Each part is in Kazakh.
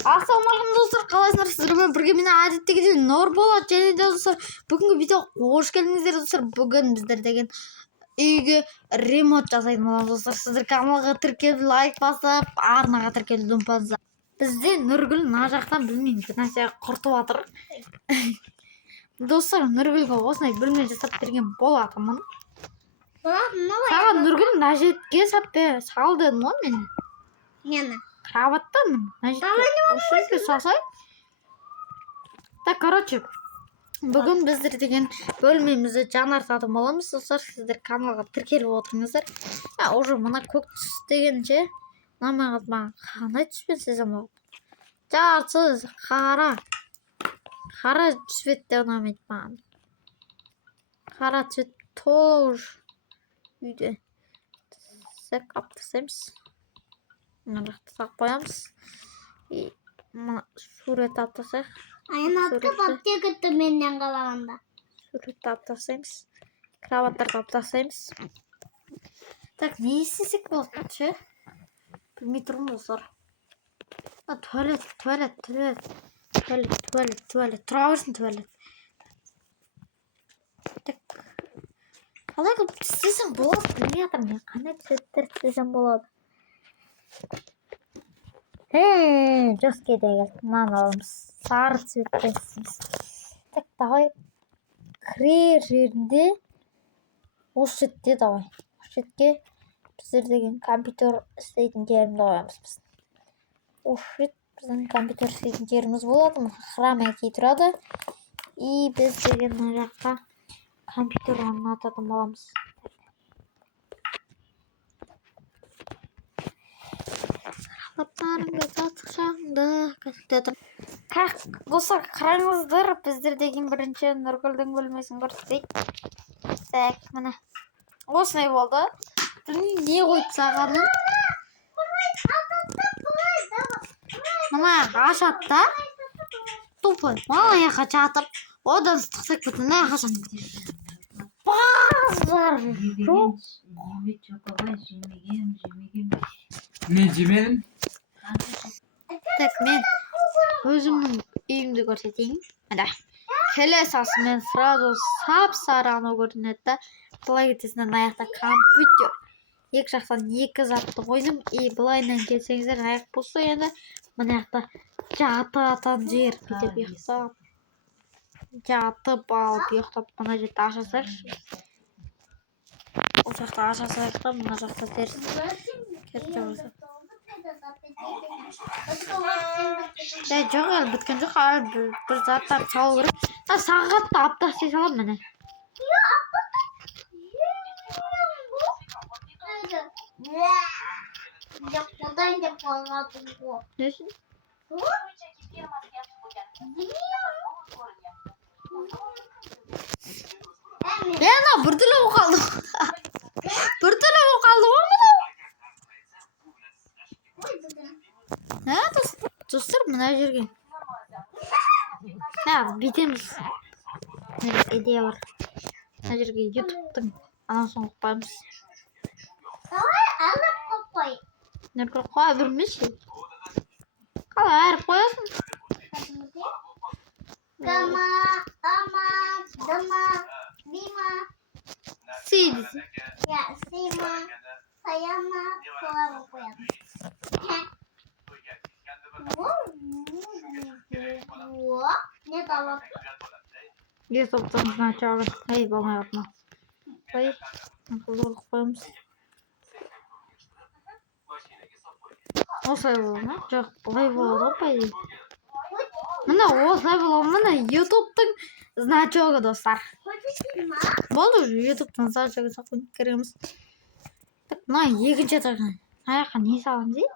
Ассалаумағалейкум достар, қалайсыздар? Сіздермен бірге мен әдеттегідей Нұрболат және де достар, бүгінгі видеоға қош келдіңіздер достар. Бүгін біздер деген үйге ремонт жасайтын боламыз достар. Сіздер каналға тіркеліп, лайк басып, арнаға тіркелуді ұмытпаңыздар. Бізде Нұргүл мына жақтан білмеймін, бір нәрсе құртып жатыр. Достар, Нұргүлге осындай бөлме жасап берген болатынмын. Саған Нұргүл мына жерге сал дедім ғой мен. Нені? Кроваттан мына салсай. Так, короче, бүгін біздер деген бөлмемізді жаңартатын боламыз. Достар, сіздер каналға тіркеліп отырыңыздар. Уже мына көк түс дегенше маған қандай түспен сезім болады. Жартысыз қара цветте ұнамайды маған. Қара цвет тоже үйде. Сәк алып тастаймыз. Мына жақты сақ қоямыз. Мына сурет алып тастайық. Айнатты бапте күтті менен қалағанда. Сурет алып тастаймыз. Кроваттарды алып тастаймыз. Так, не істесек болады ше? Білмей тұрмын достар. Туалет. Тұра берсін туалет. Так. Қалай қылып істесем болады? Білмей жатырмын мен. Қандай цветтер істесем болады? Жесткий деген мынаны аламыз. Сары цветті істейміз. Так, давай. Кірер жерінде осы жерде давай. Осы жерге біздер деген компьютер істейтін жерімді қоямыз біз. Осы жер біздің компьютер істейтін жеріміз болады. Храм әкей тұрады. И біз деген мына жаққа компьютер орнататын боламыз. Достар, қараңыздар, біздер деген бірінші Нұргүлдің бөлмесін көрсетейік. Так, міне осындай болды. Не қойып сағанын мына ашады да тупо аяққа жатып одан ыстықсақ бүтін қашан базар жоқ. Мен жемедім. Так, мен өзімнің үйімді көрсетейін. Мына келе салысымен сразу сап-сары анау көрінеді. Былай кетесінен аяқта компьютер. Екі жақтан екі затты қойдым. И былайынан келсеңіздер аяқ болса енді мына жақта жататын жер. Бүйтіп ұйықтап, жатып алып ұйықтап мына жерді ашасайықшы. Ол жақта ашасайық та мына жақта теріс кетіп жабасақ. Жоқ, әлі біткен жоқ, әлі бір заттар салу керек. Сағатты алып тастай саламын міне. Құдай деп қалғадым ғой. Не үшін? Ана, біртүрлі болып қалды. Біртүрлі болып қалды ғой мынау. Достар, мына жерге бүйтеміз. Идея бар. Мына жерге ютубтың анасын қойып қоямыз. Қалай алып қой. Нұргүл қоя бермеші. Қалай әріп қоясың? Дама, бима. Си дейсің. Сима, саяма, солай қояды. Не талап? Ютубтың сначала. Ей, болмай отма. Қой, қызылық қойымыз. Осылай болады ма? Жоқ, бұлай болады ғой, пайдей. Мына осылай болады, мына ютубтың значогы, достар. Болды уже ютубтың значогы сақпын кереміз. Так, мына екінші тұрған. Аяққа не салам дей?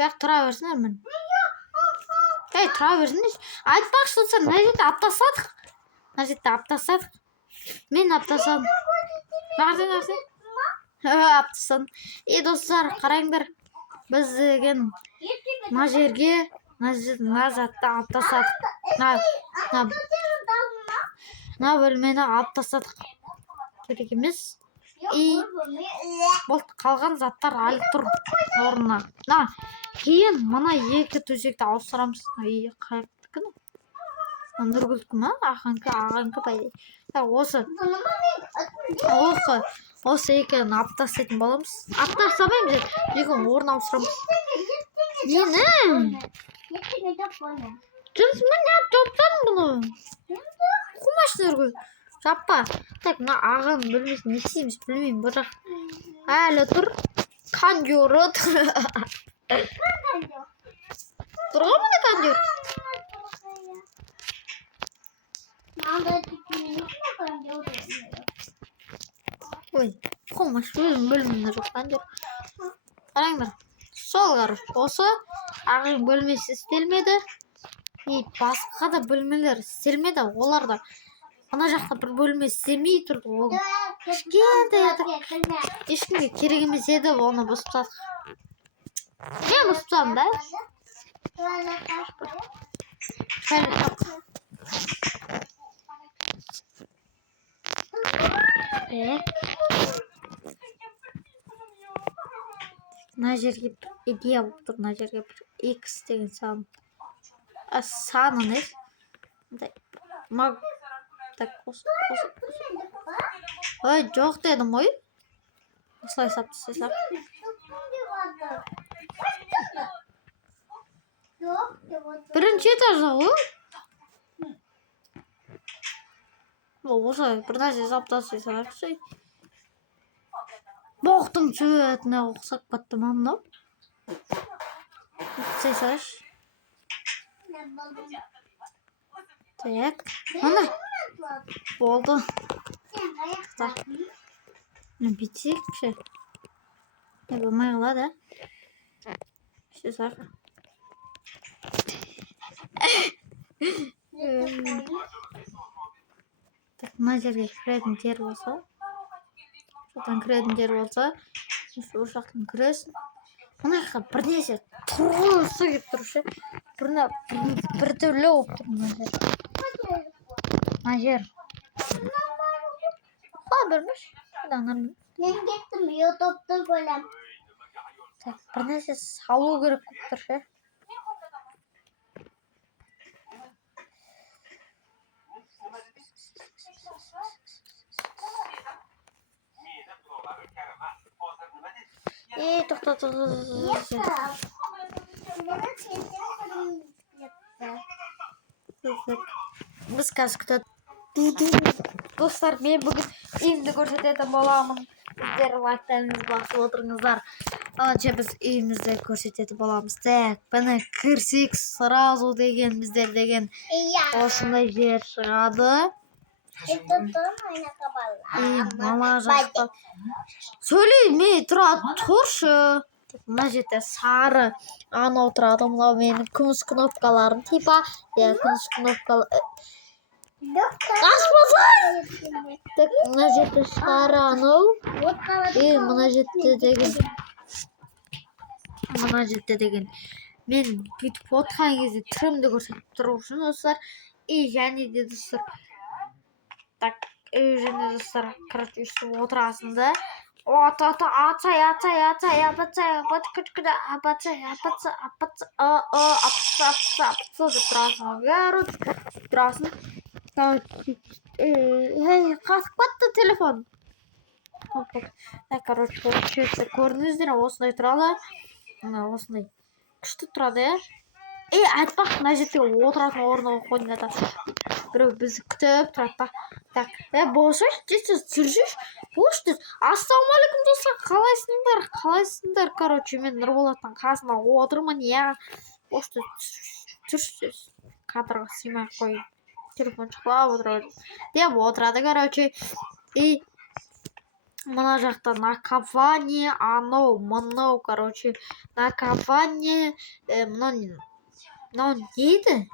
Бәк тұра берсін әрмін. Тұра берсін. Айтпақшы достар, мына жерді аптасадық. Мына жерді аптасадық. Мен аптасадым. Нәрсен? Аптасадым. Достар, қараңдар. Біз деген мына жерге мына затты аптасадық. Мына бөлмені аптасадық. Керек емес. И болды, қалған заттар әлі тұр орнына. Кейін мына екі төсекті ауыстырамыз. Қайықтікі ме? Нұргүлдікі ме? Ағаңкі пайда. Осы екеуін алып тастайтын боламыз. Алып тастамаймыз, екеуін орнына ауыстырамыз. Жұмысымен не алып жауыптадың бұны? Қумашы Нұргүл. Жаппа. Так, мына ағаның бөлмесін не істейміз білмеймін. Бұл жақ әлі тұр. Кондер тұр. Тұрға мына кондер? Ой, қумаш, өзім бөлмемде жоқ кондер. Қараңдар. Сол қарыш. Осы ағаның бөлмесі істелмеді. И басқа да бөлмелер істелмеді. Олар да ана жақта бір бөлме істемей тұрды. Ол кішкентай еді. Ешкімге керек емес еді, оны бұзып тастадық. Мен бұзып тастадым да. Мына жерге бір идея болып тұр. Мына жерге бір X деген сан. Саны не? Так, ой, жоқ дедім ғой. Осылай сап. Бірінші этажда ғой. Осылай бір нәрсе саптасай салайықшы. Боқтың суетіне ұқсап қатты ма мынау? Сай салайықшы. Так, ана. Болды. Бітсекші. Болмай қалады, Все сақа. Так, мына жерге кіретін жер болса. Содан кіретін жер болса. Осы жақтан кіресің. Мына жаққа бір несе тұрғысы кеп тұрушы. Бір түрлі болып тұр мына жер. Мына жер. Бермеш. Мен кеттім, ютубты көрем. Так, бір нәрсе салу керек болып тұр ше. Тоқта. Біз қазір күтеді. Достар, мен бүгін үйімді көрсететін боламын. Сіздер лайктарыңызды басып отырыңыздар. Анша біз үйімізді көрсететін боламыз. Так, бұны кірсек сразу деген біздер деген осындай жер шығады. Мама жақта. Сөйлемей тұршы. Мына жерде сары анау тұрады. Мынау менің күміс кнопкаларым типа. Күміс кнопкалар. Ашпасай! Так, мына жерде сары анау. Мына жерде деген. Мен бүйтіп отқан кезде түрімді көрсетіп тұру үшін достар. Және де достар. Так, және достар. Короче, үстіп отырасында. Атсай, қатып қатты телефон. Короче, көрдіңіздер, осындай тұрады. Осындай күшті тұрады, айтпақ, мына жерде отыратын орны қойдың ата. Біреу бізді күтіп тұрады. Так, болсаш, жүршіш. Болшы, ассалаумалейкум достар, қалайсыңдар? Короче, мен Нұрболаттың қасына отырмын, Болшы, түрші, кадрға сыймай қой. Телефон шықпап отырады, короче. Мына жақта накование, анау, мынау, короче. Накование, мынау нейді?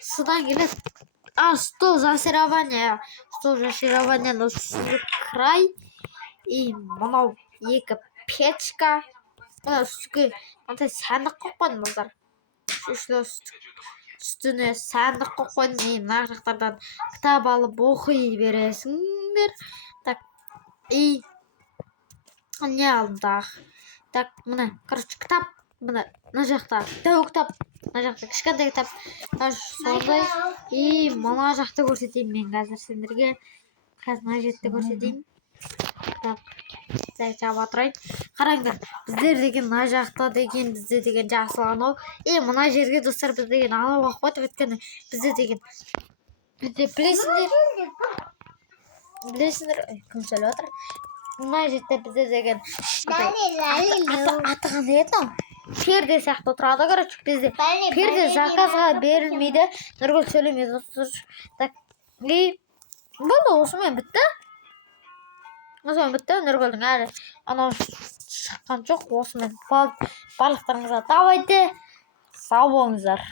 Sıdan келеді. Стол зачарования. Стол зачарования на край. И мынау екі печка. Мына үстіге сәндік қойған қыздар. Үстіне сәндік қойған. Мына жақтардан кітап алып оқи бересіңдер. Так, не алдым тағы. Так, мына, короче, кітап, мына жақта дәу кітап, мына жақта кішкентай кітап, сондай. И мына жақты көрсетейін мен қазір сендерге. Қазір мына жерді көрсетейін. Так, жаба тұрайын. Қараңдар, біздер деген мына жақта деген, бізде деген жақсыланау. Мына жерге достар біз деген алып ақ батып өткені. Бізде деген, бізде білесіңдер, кім сөйлеп отыр? Мына жерде бізде деген аты қандай еді мынау? Перде сияқты тұрады, короче, бізде перде заказға берілмейді. Нұргүл сөйлемейді достар. Так, и болды, осымен бітті. Осымен бітті. Нұргүлдің әлі анау шыққан жоқ. Осымен барлықтарыңызға давайте. Сау болыңыздар.